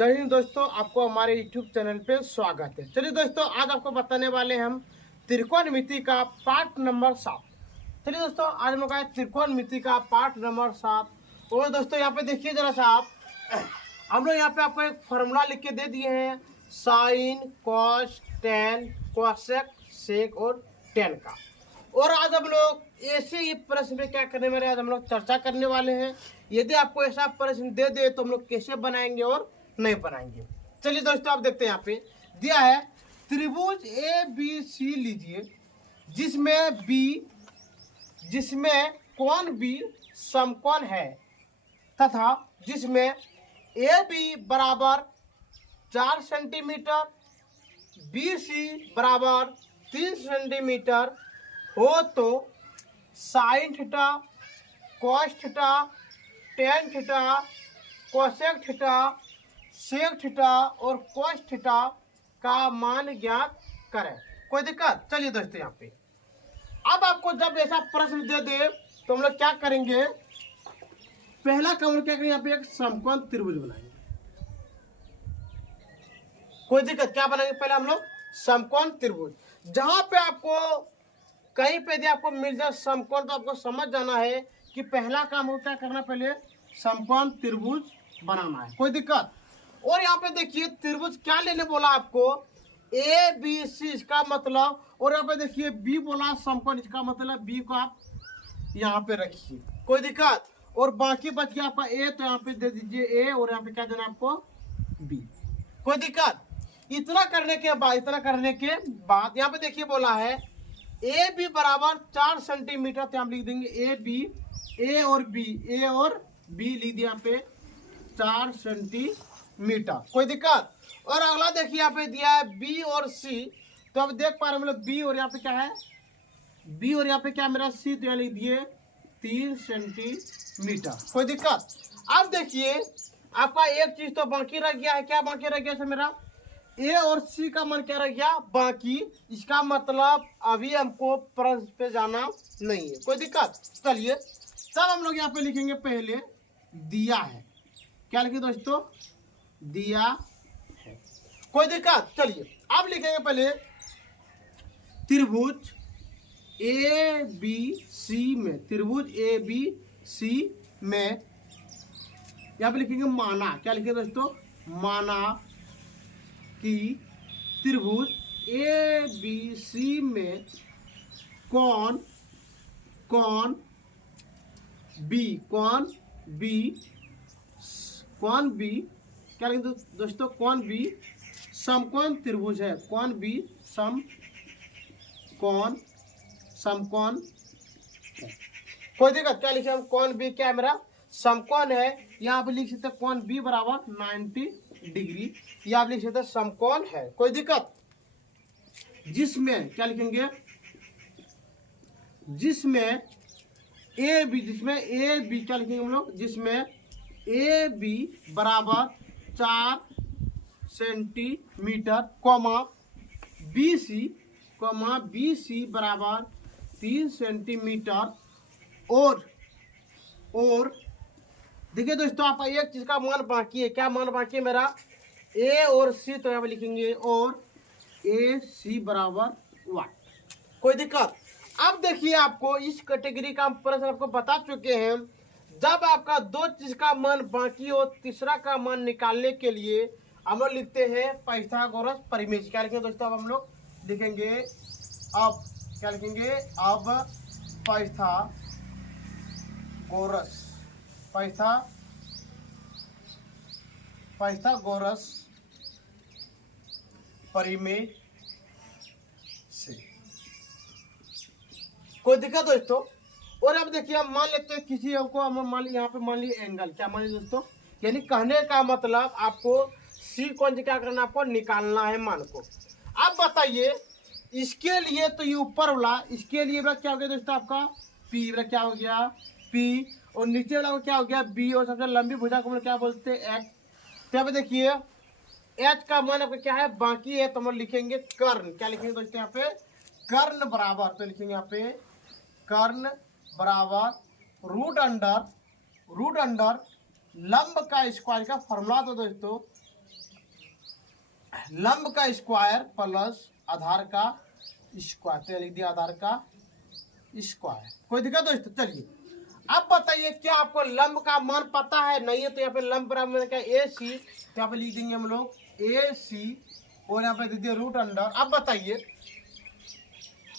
जय हिंद दोस्तों, आपको हमारे YouTube चैनल पे स्वागत है। चलिए दोस्तों, आज आपको बताने वाले हैं हम त्रिकोणमिति का पार्ट नंबर 7। चलिए दोस्तों, आज हम लोग आए त्रिकोणमिति का पार्ट नंबर 7। और दोस्तों यहाँ पे देखिए जरा सा आप, हम लोग यहाँ पे आपको एक फॉर्मूला लिख के दे दिए हैं, साइन, कॉस, टेन, कोसेक, सेक और टेन का। और आज हम लोग ऐसे ही प्रश्न पे क्या करने वाले, आज हम लोग चर्चा करने वाले हैं। यदि आपको ऐसा प्रश्न दे दे तो हम लोग कैसे बनाएंगे और नहीं बनाएंगे। चलिए दोस्तों, आप देखते हैं यहाँ पे दिया है त्रिभुज ए बी सी लीजिए, जिसमें कोण बी समकोण है तथा जिसमें ए बी बराबर 4 सेंटीमीटर, बी सी बराबर 3 सेंटीमीटर हो तो sine theta, cos theta, tan theta, cosec theta, sec theta और कोस थीटा का मान ज्ञात करें। कोई दिक्कत? चलिए दोस्तों, यहाँ पे अब आपको जब ऐसा प्रश्न दे दे तो हम लोग क्या करेंगे, पहला काम क्या करेंगे, यहाँ पे एक समकोण त्रिभुज बनाएंगे। कोई दिक्कत? क्या बनाएंगे पहले हम लोग? समकोण त्रिभुज। जहां पे आपको कहीं पे यदि आपको मिल जाए समकोण तो आपको समझ जाना है कि पहला काम हो क्या करना, पहले समकोण त्रिभुज बनाना है। कोई दिक्कत? और यहाँ पे देखिए त्रिभुज क्या लेने बोला आपको, ए बी सी, इसका मतलब, और यहाँ पे देखिए बी बोला समकोण, इसका मतलब बी को आप यहाँ पे रखिए। कोई दिक्कत? और बाकी बच गया आपका ए, तो यहाँ पे दे दीजिए ए, और यहाँ पे क्या देना आपको, बी। कोई दिक्कत? इतना करने के बाद यहाँ पे देखिए बोला है ए बी बराबर 4 सेंटीमीटर, तो हम लिख देंगे ए बी, ए और बी लिख दिया यहाँ पे 4 सेंटीमीटर। कोई दिक्कत? और अगला देखिए यहाँ पे दिया है बी और सी, तो अब देख पा रहे हैं हम लोग बी और यहाँ पे क्या है, बी और यहाँ पे क्या मेरा सी, तो यहाँ लिख दिए 3 सेंटीमीटर। कोई दिक्कत? अब देखिए आपका एक चीज तो बाकी रह गया है। क्या बाकी रह गया है मेरा? ए और सी का मान क्या रह गया, बाकी। इसका मतलब अभी हमको प्रश्न पे जाना नहीं है। कोई दिक्कत? चलिए तब हम लोग यहाँ पे लिखेंगे, पहले दिया है, क्या लिखे दोस्तों, दिया है। कोई दिक्कत? चलिए अब लिखेंगे पहले त्रिभुज ए बी सी में, त्रिभुज ए बी सी में यहाँ पे लिखेंगे माना, क्या लिखेंगे दोस्तों, माना कि त्रिभुज ए बी सी में कोण बी क्या लिखेंगे दोस्तों, कोण बी समकोण त्रिभुज है, कोण बी समकोण है। कोई दिक्कत? क्या लिखे हम, कोण बी क्या है मेरा, समकोण है। यहाँ पे लिख सकते हैं कोण बी बराबर 90 डिग्री, या आप लिख सकते हैं समकोण है। कोई दिक्कत? जिसमें क्या लिखेंगे, जिसमें ए बी क्या लिखेंगे हम लोग, जिसमें ए बी बराबर 4 सेंटीमीटर, बी सी बराबर 3 सेंटीमीटर। और देखिए दोस्तों, आप एक चीज का मान बाकी है। क्या मान बाकी है मेरा, ए और सी, तो यहाँ पे लिखेंगे और ए सी बराबर 1। कोई दिक्कत? अब देखिए आपको इस कैटेगरी का प्रश्न आपको बता चुके हैं, जब आपका दो चीज का मान बाकी हो, तीसरा का मान निकालने के लिए हम लोग लिखते हैं पाइथागोरस परिमेय। क्या लिखेंगे दोस्तों, अब हम लोग लिखेंगे, अब क्या लिखेंगे, अब पाइथागोरस परिमेय से। कोई दिक्कत दोस्तों? और अब देखिए हम मान लेते हैं किसी को, हम मान ली यहाँ पे, मान ली एंगल, क्या मान ली दोस्तों, यानी कहने का मतलब आपको सी कोण क्या करना, आपको निकालना है मान को। अब बताइए इसके लिए, तो ये ऊपर वाला, इसके लिए क्या हो गया दोस्तों, आपका पी क्या हो गया, पी, और नीचे वाला क्या हो गया, बी, और सबसे लंबी भुजा को क्या बोलते हैं, एच। तो यहाँ पे देखिए एच का मान आपका क्या है, बाकी है, तो हम लिखेंगे कर्ण। क्या लिखेंगे दोस्तों यहाँ पे, कर्ण बराबर, तो लिखेंगे यहाँ पे कर्ण बराबर रूट अंडर लंब का स्क्वायर का फॉर्मूला, तो दोस्तों लंब का स्क्वायर प्लस आधार का स्क्वायर, तो लिख दिया आधार का स्क्वायर। कोई दिक्कत दोस्तों? चलिए अब बताइए क्या आपको लंब का मान पता है? नहीं है तो यहाँ पे लंब बराबर क्या ए सी, तो यहाँ पे लिख देंगे हम लोग ए सी और यहाँ पे दे दिए रूट अंडर। अब बताइए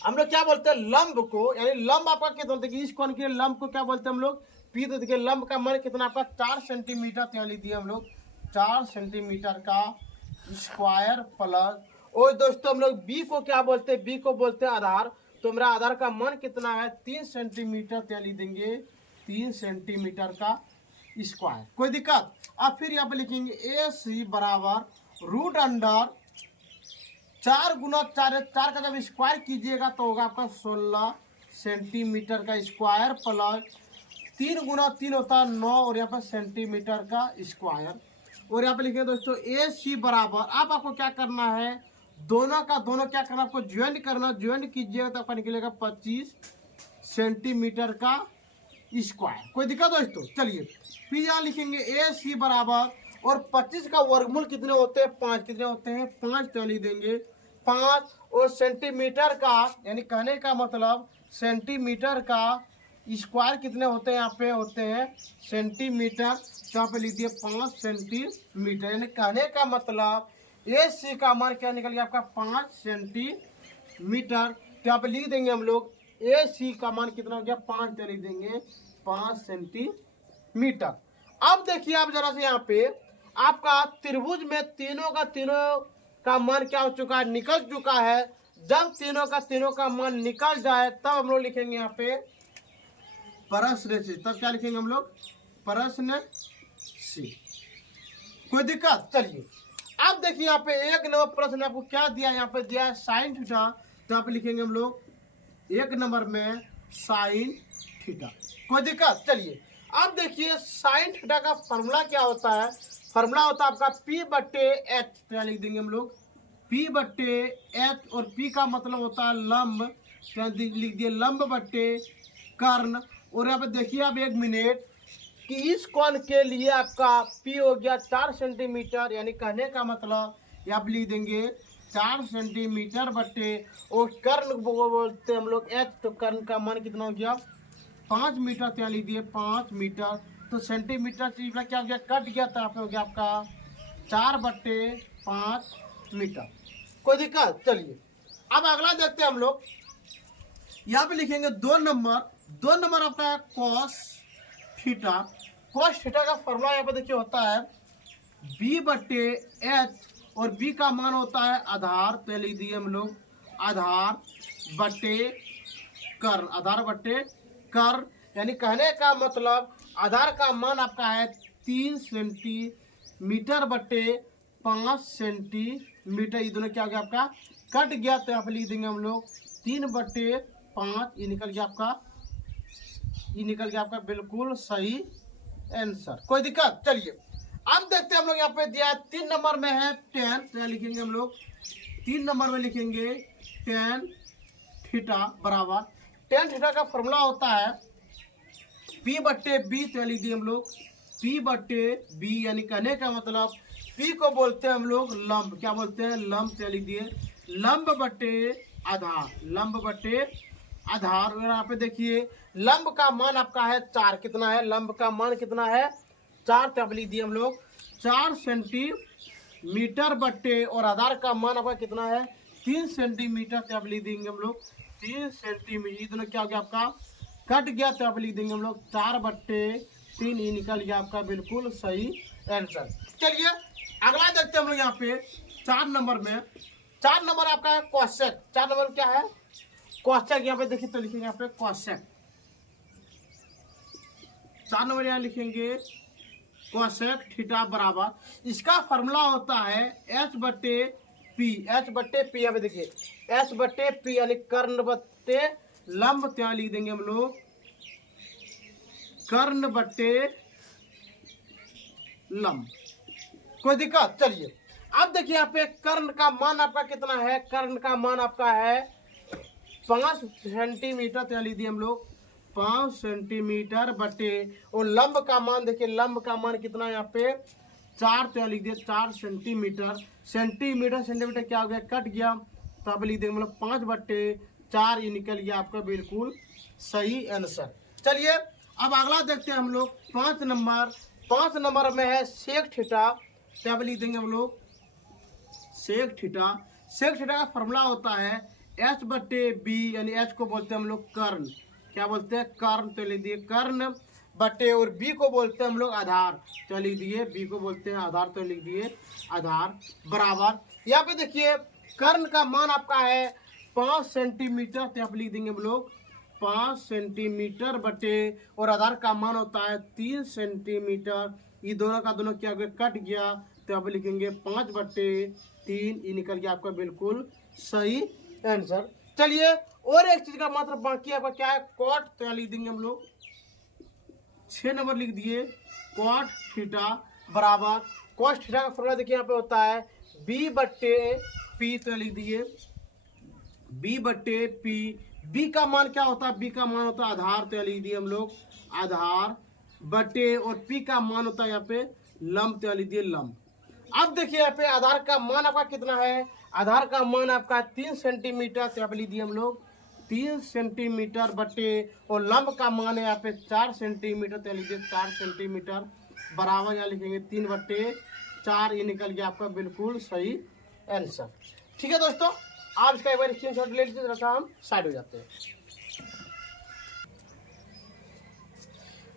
हम लोग क्या बोलते हैं लंब को, यानी लंब आपका कितना होता है? इस कोण के लंब को क्या बोलते हैं हम लोग? पी। तो देखिए लंब का मान कितना आपका 4 सेंटीमीटर, तो यहाँ लिख दिया हम लोग 4 सेंटीमीटर का स्क्वायर प्लस। और दोस्तों हम लोग बी को क्या बोलते हैं? बी को बोलते हैं आधार। तो मेरा आधार का मान कितना है? 3 सेंटीमीटर, तो यहाँ लिख देंगे 3 सेंटीमीटर का स्क्वायर। कोई दिक्कत? अब फिर यहाँ पे लिखेंगे ए सी बराबर रूट अंडर 4 गुना 4, 4 का जब स्क्वायर कीजिएगा तो होगा आपका 16 सेंटीमीटर का स्क्वायर प्लस 3 गुना 3 होता है 9 और यहाँ पर सेंटीमीटर का स्क्वायर। और यहाँ पे लिखेंगे दोस्तों ए सी बराबर, अब आपको क्या करना है? दोनों का दोनों क्या करना? आपको ज्वाइंट करना। ज्वाइंट कीजिएगा तो आपका निकलेगा 25 सेंटीमीटर का स्क्वायर। कोई दिक्कत दोस्तों? चलिए फिर यहाँ लिखेंगे ए सी बराबर, और 25 का वर्गमूल कितने होते हैं? 5। कितने होते हैं? 5, तो लिख देंगे 5। और सेंटीमीटर का, यानी कहने का मतलब सेंटीमीटर का स्क्वायर कितने होते हैं? यहाँ पे होते हैं सेंटीमीटर, तो यहाँ पे लिख दिए 5 सेंटीमीटर। यानी कहने का मतलब ए सी का मान क्या निकल गया आपका? 5 सेंटीमीटर। तो यहाँ पे लिख देंगे हम लोग ए सी का मान कितना हो गया? 5, तो लिख देंगे 5 सेंटीमीटर। अब देखिए आप जरा से यहाँ पे आपका त्रिभुज में तीनों का मान क्या हो चुका है? निकल चुका है। जब तीनों का मान निकल जाए तब हम लोग लिखेंगे यहाँ पे प्रश्न सी। तब क्या लिखेंगे हम लोग? प्रश्न सी। कोई दिक्कत? चलिए अब देखिए यहाँ पे एक नंबर प्रश्न आपको क्या दिया? यहाँ पे दिया है साइन थीटा, तो यहाँ पे लिखेंगे हम लोग 1 नंबर में साइन थीटा। कोई दिक्कत? चलिए अब देखिए साइन थीटा का फॉर्मूला क्या होता है? फॉर्मूला होता है आपका P बट्टे एच, तो यहाँ लिख देंगे हम लोग P बट्टे एच, और P का मतलब होता है लंब, तो लिख दिए लंब बट्टे कर्ण। और यहाँ पे देखिए आप 1 मिनट कि इस कोण के लिए आपका P हो गया 4 सेंटीमीटर, यानी कहने का मतलब आप लिख देंगे 4 सेंटीमीटर बट्टे, और कर्ण को बोलते हैं हम लोग एच, तो कर्ण का मान कितना हो गया? 5 मीटर, तो यहाँ लिख दिए 5 मीटर। तो सेंटीमीटर से क्या हो गया? कट गया, तो यहाँ पे हो गया आपका 4 बट्टे 5 मीटर। कोई दिक्कत? चलिए अब अगला देखते हैं हम लोग। यहाँ पे लिखेंगे 2 नंबर आपका है कॉस थीटा। कॉस थीटा का फॉर्मूला यहाँ पे देखिए होता है बी बट्टे एच, और बी का मान होता है आधार, तो लिख दिए हम लोग आधार बट्टे कर्ण। आधार बट्टे कर्ण, यानी कहने का मतलब आधार का मान आपका है 3 सेंटीमीटर बट्टे 5 सेंटीमीटर। ये दोनों क्या हो गया? आपका कट गया, तो यहाँ पे लिख देंगे हम लोग 3 बट्टे 5। ये निकल गया आपका बिल्कुल सही आंसर। कोई दिक्कत? चलिए अब देखते हैं हम लोग यहाँ पे दिया 3 नंबर में है 10, तो यहाँ लिखेंगे हम लोग 3 नंबर में लिखेंगे tan थीटा बराबर, tan थीटा का फॉर्मूला होता है P बट्टे बी, तो लिख दिए हम लोग P बट्टे बी, यानी कहने का मतलब P को बोलते हैं हम लोग लंब। क्या बोलते हैं? लंब। तो लिख दिए लंब बट्टे आधार, लंब बट्टे आधार। और यहाँ पे देखिए लंब का मान आपका है 4। कितना है? लंब का मान कितना है? 4, तो लिख दिए हम लोग 4 सेंटीमीटर बट्टे, और आधार का मान आपका कितना है? 3 सेंटीमीटर, तो लिख देंगे हम लोग 3 सेंटीमीटर। दोनों क्या हो गया? आपका कट गया, तो लिख देंगे हम लोग 4 बट्टे 3। ये निकल गया आपका बिल्कुल सही आंसर। चलिए अगला देखते हैं हम लोग यहाँ पे 4 नंबर में। 4 नंबर आपका है कोसेक। 4 नंबर क्या है? कोसेक। यहाँ पे देखिए तो लिखेंगे यहाँ पे कोसेक। 4 नंबर यहाँ लिखेंगे कोसेक थीटा बराबर, इसका फॉर्मूला होता है एच बट्टे पी। एच बट्टे पी, यहाँ पे देखिए एच बट्टे पी, यानी कर्ण बट्टे लंब। तो यहाँ लिख देंगे हम लोग कर्ण बट्टे लंब। कोई दिक्कत? चलिए अब देखिए यहाँ पे कर्ण का मान आपका कितना है? कर्ण का मान आपका है 5 सेंटीमीटर, तो यहाँ लिख दिए हम लोग 5 सेंटीमीटर बटे, और लंब का मान देखिए लंब का मान कितना है यहाँ पे 4 तो यहाँ लिख दिए 4 सेंटीमीटर। सेंटीमीटर सेंटीमीटर क्या हो गया, कट गया, तो आप लिख देंगे मतलब 5/4 ये निकल गया आपका बिल्कुल सही आंसर। चलिए अब अगला देखते हैं हम लोग 5 नंबर। 5 नंबर में है सेक थीटा, तो यहाँ पे लिख देंगे हम लोग सेक थीटा। सेक थीटा का फॉर्मूला होता है H/B, यानी H को बोलते हैं हम लोग कर्ण, क्या बोलते हैं कर्ण, तो लिख दिए कर्ण बटे, और B को बोलते हैं हम लोग आधार, तो लिख दिए B को बोलते हैं आधार, तो लिख दिए आधार, बराबर। यहाँ पे देखिए कर्ण का मान आपका है 5 सेंटीमीटर, तो यहाँ पे लिख देंगे हम लोग 5 सेंटीमीटर बटे, और आधार का मान होता है 3 सेंटीमीटर। ये दोनों का दोनों क्या हो गया, कट गया, तो यहाँ पे लिखेंगे 5/3, ये निकल गया आपका बिल्कुल सही आंसर। चलिए और एक चीज का मात्र बाकी आपका क्या है, कॉट, तो यहाँ लिख देंगे हम लोग 6 नंबर लिख दिए कॉट थीटा बराबर। कॉट थीटा का फॉर्मूला देखिए यहाँ पे होता है B/P, तो लिख दिए B/P। बी का मान क्या होता है, बी का मान होता है आधार, तो लिख दिए हम लोग आधार बटे, और पी का मान होता है यहाँ पे लंब, तो लिख दिए लंब। अब देखिए यहाँ पे आधार का मान आपका कितना है, आधार का मान आपका 3 सेंटीमीटर, तो यहाँ पे लिख दिए हम लोग 3 सेंटीमीटर बटे, और लंब का मान है यहाँ पे 4 सेंटीमीटर, तो लिख दिए 4 सेंटीमीटर बराबर, यहाँ लिखेंगे 3/4, ये निकल गया आपका बिल्कुल सही आंसर। ठीक है दोस्तों, आप इसका एक बार स्क्रीनशॉट ले लीजिए, जरा सा हम साइड हो जाते हैं।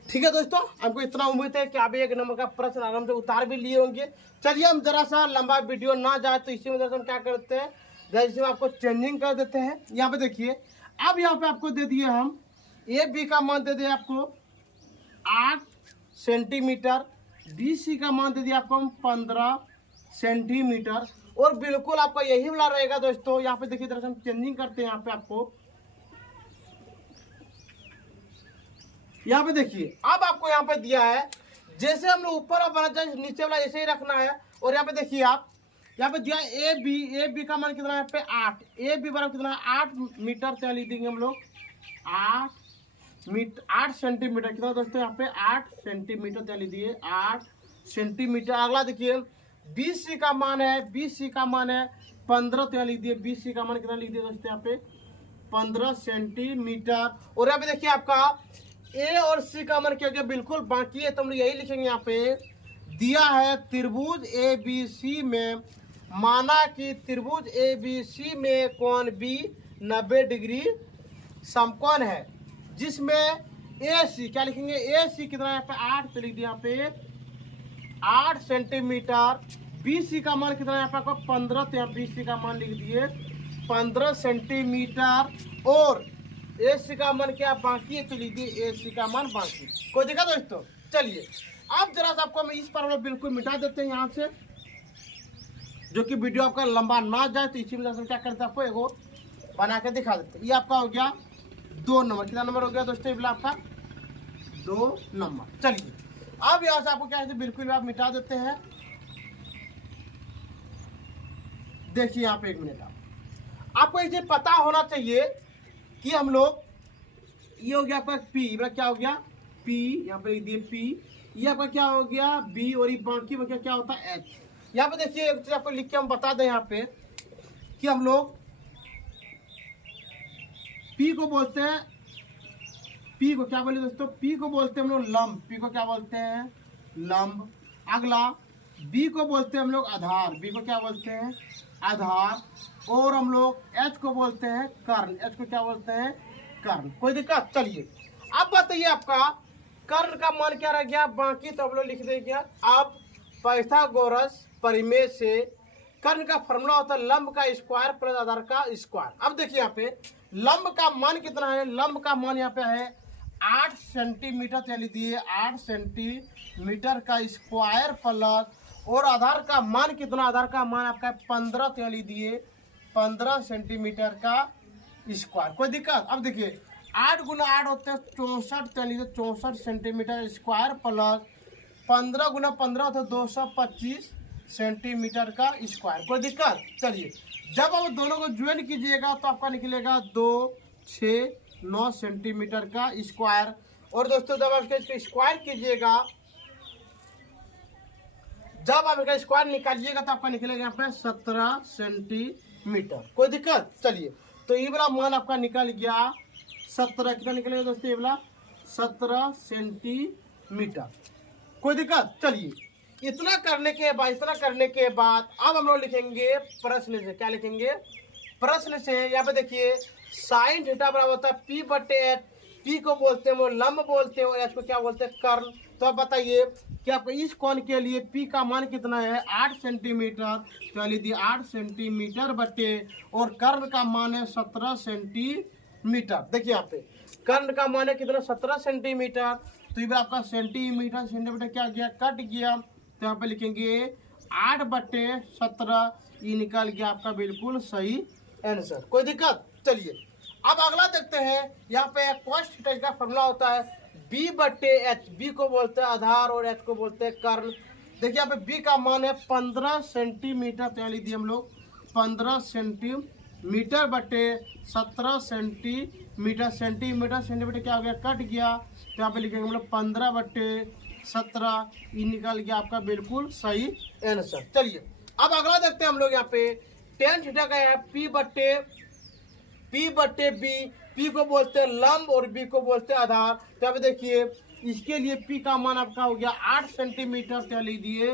ठीक है दोस्तों, हमको इतना उम्मीद है कि आप एक नंबर का प्रश्न आराम से उतार भी लिए होंगे। चलिए हम जरा सा लंबा वीडियो ना जाए तो इसी में जरा हम क्या करते हैं, जैसे हम आपको चेंजिंग कर देते हैं। यहाँ पे देखिए अब यहाँ पे आपको दे दिए हम AB का मान दे दिए आपको 8 सेंटीमीटर, BC का मान दे दिया आपको हम 15 सेंटीमीटर, और बिल्कुल आपका यही वाला रहेगा दोस्तों। यहाँ पे देखिए जरा हम चेंजिंग करते हैं, यहाँ पे आपको यहाँ पे देखिए अब आपको यहाँ पे दिया है, जैसे हम लोग ऊपर वाला चाहिए नीचे वाला ऐसे ही रखना है। और यहाँ पे देखिए आप यहाँ पे दिया AB का मान कितना है, यहाँ पे 8, AB बराबर कितना है 8 मीटर, तो लिख देंगे हम लोग 8 सेंटीमीटर, कितना दोस्तों यहाँ पे 8 सेंटीमीटर, तो लिख दिए 8 सेंटीमीटर। अगला देखिए BC का मान है, BC का मान है 15, तो लिख दिए BC का मान कितना लिख दिए दोस्तों यहाँ पे 15 सेंटीमीटर। और यहाँ पे देखिए आपका A और C का मान क्या गया, बिल्कुल बाकी है, तो हम लोग यही लिखेंगे। यहाँ पे दिया है त्रिभुज ABC में, माना कि त्रिभुज ABC में कोण B 90 डिग्री समकोण है, जिसमें AC क्या लिखेंगे, AC कितना यहाँ पे 8, तो लिख दिया यहाँ पे 8 सेंटीमीटर। BC का मान कितना यहाँ पे आपको 15, तो यहाँ BC का मान लिख दिए 15 सेंटीमीटर, और AC का मान क्या बाकी है, तो लिख दिए AC का मान बाकी। कोई देखा दोस्तों। चलिए अब जरा सा आपको हम इस पर बिल्कुल मिटा देते हैं यहाँ से, जो कि वीडियो आपका लंबा ना जाए, तो इसी में क्या करते हैं आपको एगो बना के दिखा देते हैं। ये आपका हो गया 2 नंबर, कितना नंबर हो गया दोस्तों, ये आपका 2 नंबर। चलिए अब यहाँ से आपको क्या है बिल्कुल आप मिटा देते हैं। देखिए यहाँ पे 1 मिनट आपको ये पता होना चाहिए कि हम लोग, ये हो गया आपका P, क्या हो गया P, यहाँ पे लिख दिए P, ये आपका क्या हो गया B, और ये बाकी में क्या होता है H। यहाँ पे देखिए एक चीज आपको लिख के हम बता दें यहाँ पे कि हम लोग P को बोलते हैं, P को क्या बोले दोस्तों, P को बोलते हैं हम लोग लंब, P को क्या बोलते हैं लंब। अगला B को बोलते हैं हम लोग आधार, B को क्या बोलते हैं आधार, और हम लोग H को बोलते हैं कर्ण, H को क्या बोलते हैं कर्ण। कोई दिक्कत। चलिए अब बताइए आपका कर्ण का मान क्या रह गया बाकी, तो हम लोग लिख देंगे। अब पाइथागोरस प्रमेय से कर्ण का फॉर्मूला होता है लंब का स्क्वायर प्लस आधार का स्क्वायर। अब देखिए यहाँ पे लंब का मान कितना है, लंब का मान यहाँ पे है 8 सेंटीमीटर, चलिए दिए 8 सेंटीमीटर का स्क्वायर प्लस, और आधार का मान कितना, आधार का मान आपका 15, तो दिए 15 सेंटीमीटर का स्क्वायर। कोई दिक्कत। अब देखिए 8 गुना 8 होते हैं 64, तो 64 सेंटीमीटर स्क्वायर प्लस 15 गुना 15 होते 225 सेंटीमीटर का स्क्वायर। कोई दिक्कत। चलिए जब आप दोनों को ज्वाइन कीजिएगा तो आपका निकलेगा 2 6 9 सेंटीमीटर का स्क्वायर। और दोस्तों जब आप इसको स्क्वायर कीजिएगा जब आप इसका स्क्वायर निकालिएगा तो आपका निकलेगा यहाँ पे 17 सेंटीमीटर। कोई दिक्कत? चलिए, तो ये वाला मान आपका निकल गया 17, कितना निकलेगा दोस्तों? ये वाला 17 सेंटीमीटर। कोई दिक्कत? चलिए, इतना करने के बाद अब हम लोग लिखेंगे प्रश्न से। क्या लिखेंगे? प्रश्न से। यहाँ पे देखिए साइन थीटा बराबर होता है P बटे एच। P को बोलते हैं वो लंब बोलते हैं और एच को क्या बोलते हैं? कर्ण। तो आप बताइए कि आपको इस कोण के लिए P का मान कितना है? 8 सेंटीमीटर। तो लिख दिए 8 सेंटीमीटर बटे, और कर्ण का मान है 17 सेंटीमीटर। देखिए यहाँ पे कर्ण का मान है कितना? 17 सेंटीमीटर। तो ये आपका सेंटीमीटर क्या गया? कट गया। तो यहाँ पे लिखेंगे 8 बटे 17, ये निकल गया आपका बिल्कुल सही आंसर। कोई दिक्कत? चलिए, अब अगला देखते हैं। यहाँ पे cos थीटा का फॉर्मूला होता है B बटे एच। B को बोलते हैं आधार और H को बोलते हैं कर्ण। देखिए यहाँ पे B का मान है 15 सेंटीमीटर। तो यहाँ लिख दिए हम लोग 15 सेंटीमीटर बटे 17 सेंटीमीटर। सेंटीमीटर क्या हो गया? कट गया। तो यहाँ पे लिखेंगे हम लोग 15 बटे 17, ये निकल गया आपका बिल्कुल सही आंसर। चलिए, अब अगला देखते हैं हम लोग। यहाँ पे tan थीटा का है P बटे B। P को बोलते हैं लंब और B को बोलते हैं आधार। तो यहाँ पे देखिए इसके लिए P का मान आपका हो गया 8 सेंटीमीटर। तो लिख दिए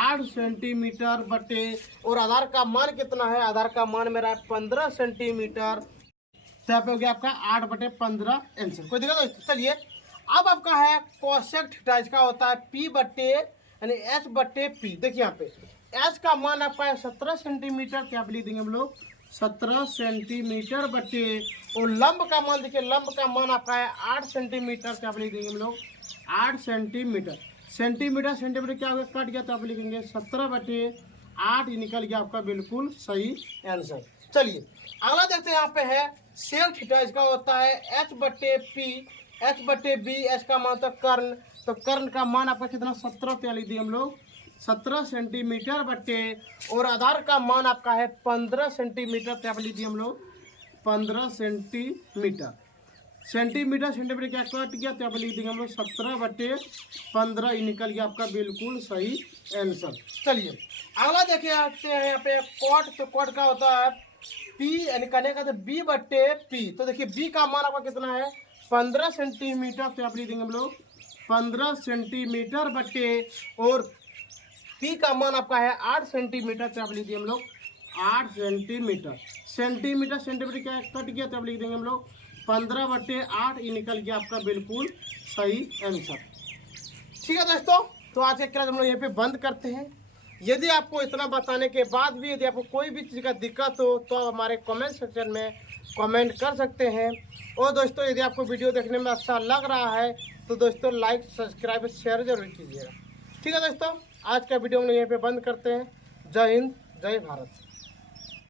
8 सेंटीमीटर बटे, और आधार का मान कितना है? आधार का मान मेरा है 15 सेंटीमीटर। तो यहाँ पे हो गया आपका 8 बटे 15 आंसर। कोई दिक्कत दोस्तों? चलिए, अब आपका है कोसेक थीटा। इसका होता है P बटे यानी H बटे P। देखिए यहाँ पे H का मान आपका है 17 सेंटीमीटर। क्या लिख देंगे हम लोग? 17 सेंटीमीटर बटे, और लंब का मान देखिए, लंब का मान आपका है 8 सेंटीमीटर। क्या लिख देंगे हम लोग? 8 सेंटीमीटर। सेंटीमीटर क्या होगा? कट गया। तो आप लिखेंगे 17 बटे 8, ये निकल गया आपका बिल्कुल सही आंसर। चलिए, अगला देखते हैं। यहाँ पे है सेक थीटा। इसका होता है H बटे P, H बटे B। H का मान तो कर्ण। तो कर्ण का मान आपका कितना? 17। तो लिख दिए हम लोग 17 सेंटीमीटर बटे, और आधार का मान आपका है 15 सेंटीमीटर। तो लिख दिए हम लोग 15 सेंटीमीटर। सेंटीमीटर क्या कट गया? तो लिख देंगे हम लोग 17 बटे 15, ये निकल गया आपका बिल्कुल सही आंसर। चलिए, अगला देखिए आते हैं यहाँ पे कॉट। तो कॉट का होता है P यानी कहने का तो B बटे P। तो देखिए B का मान आपका कितना है? 15 सेंटीमीटर। तो लिख देंगे हम लोग 15 सेंटीमीटर बटे, और P का मान आपका है 8 सेंटीमीटर। तो आप लिख दिए हम लोग 8 सेंटीमीटर। सेंटीमीटर क्या कट गया? तो आप लिख देंगे हम लोग 15 बटे 8, ये निकल गया आपका बिल्कुल सही आंसर। ठीक है दोस्तों, तो आज के क्लास हम लोग यहाँ पे बंद करते हैं। यदि आपको इतना बताने के बाद भी यदि आपको कोई भी चीज़ का दिक्कत हो तो आप हमारे कमेंट सेक्शन में कमेंट कर सकते हैं। और दोस्तों, यदि आपको वीडियो देखने में अच्छा लग रहा है तो दोस्तों लाइक, सब्सक्राइब, शेयर जरूर कीजिएगा। ठीक है दोस्तों, आज का वीडियो हम लोग यहीं पे बंद करते हैं। जय हिंद, जय भारत।